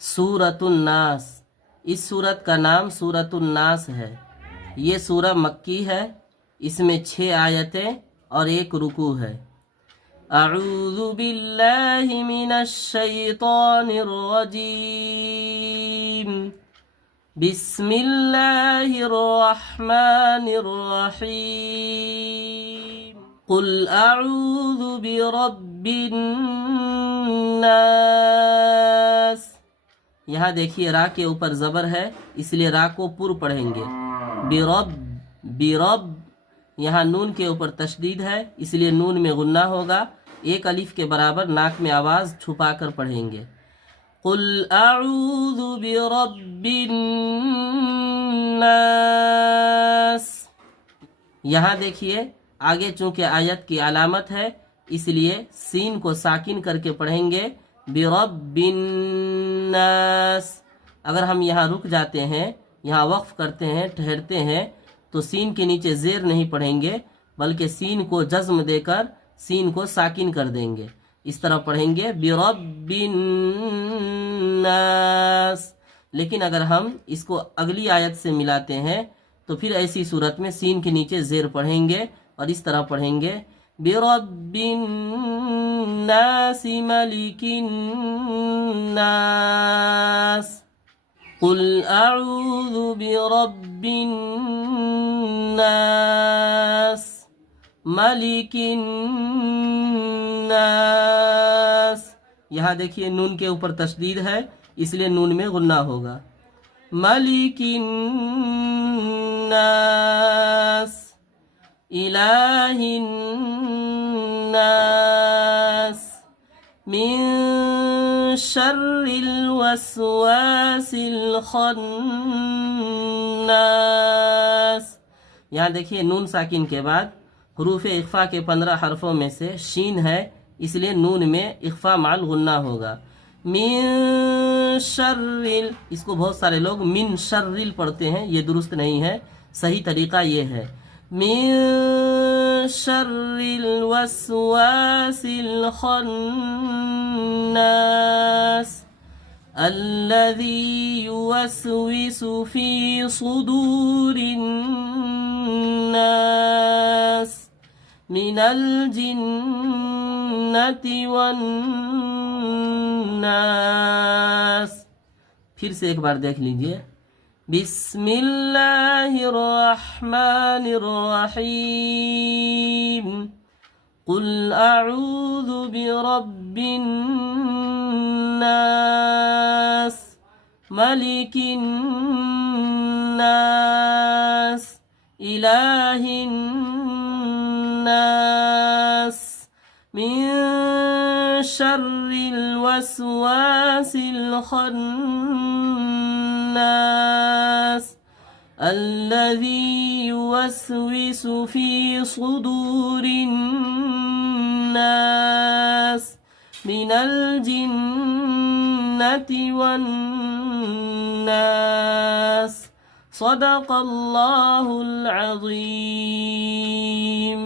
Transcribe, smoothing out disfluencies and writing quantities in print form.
सूरतुन नास, इस सूरत का नाम सूरतुन नास है। ये सूरह मक्की है, इसमें 6 आयतें और 1 रुकू है। अऊज़ु बिल्लाहि मिनश शैतानिर रजीम, बिस्मिल्लाहिर रहमानिर रहीम, कुल अऊज़ु बिरब्बिन नास। यहाँ देखिए रा के ऊपर ज़बर है, इसलिए रा को पुर पढ़ेंगे। बिरब, बिरब, यहाँ नून के ऊपर तशदीद है, इसलिए नून में गुन्ना होगा। 1 अलिफ के बराबर नाक में आवाज़ छुपा कर पढ़ेंगे। कुल अऊज़ु बिरब्बिन नास। यहाँ देखिए आगे चूँकि आयत की अलामत है, इसलिए सीन को साकिन करके पढ़ेंगे बिरब्बिन नास। अगर हम यहाँ रुक जाते हैं, यहाँ वक्फ करते हैं, ठहरते हैं, तो सीन के नीचे ज़ेर नहीं पढ़ेंगे, बल्कि सीन को जज्म देकर सीन को साकिन कर देंगे। इस तरह पढ़ेंगे बिरब्बिन नास। लेकिन अगर हम इसको अगली आयत से मिलाते हैं तो फिर ऐसी सूरत में सीन के नीचे ज़ेर पढ़ेंगे और इस तरह पढ़ेंगे बिरब्बिन नास मलिकिन नास, कुल अऊज़ु बिरब्बिन नास मलिकिन नास। यहाँ देखिए नून के ऊपर तशदीद है, इसलिए नून में गुन्ना होगा। मलिकिन नास, इलाहिन नास, मिन शर्रिल वस्वासिल खन्नास। यहाँ देखिए नून साकिन के बाद हुरूफ इख्फा के 15 हरफों में से शीन है, इसलिए नून में इख्फा माल गुन्ना होगा। मिन शर्रिल, इसको बहुत सारे लोग मिन शर्रिल पढ़ते हैं, ये दुरुस्त नहीं है। सही तरीका ये है मिन शर्रिल वस्वासिल खन्नास, अल्लज़ी युवस्विसु फी सुदूरिन नास, मिनल जिन्नति वन नास। फिर से एक बार देख लीजिए। बिस्मिल्लाहिर रहमानिर रहीम, कुल अऊज़ु बिरब्बिन नास मलिकिन नास इलाहिन नास मिन शर्रिल वस्वासिल खन्नास, अल्लज़ी युवस्विसु फी सुदूरिन नास, मिनल जिन्नति वन नास। सदक़ल्लाहुल अज़ीम।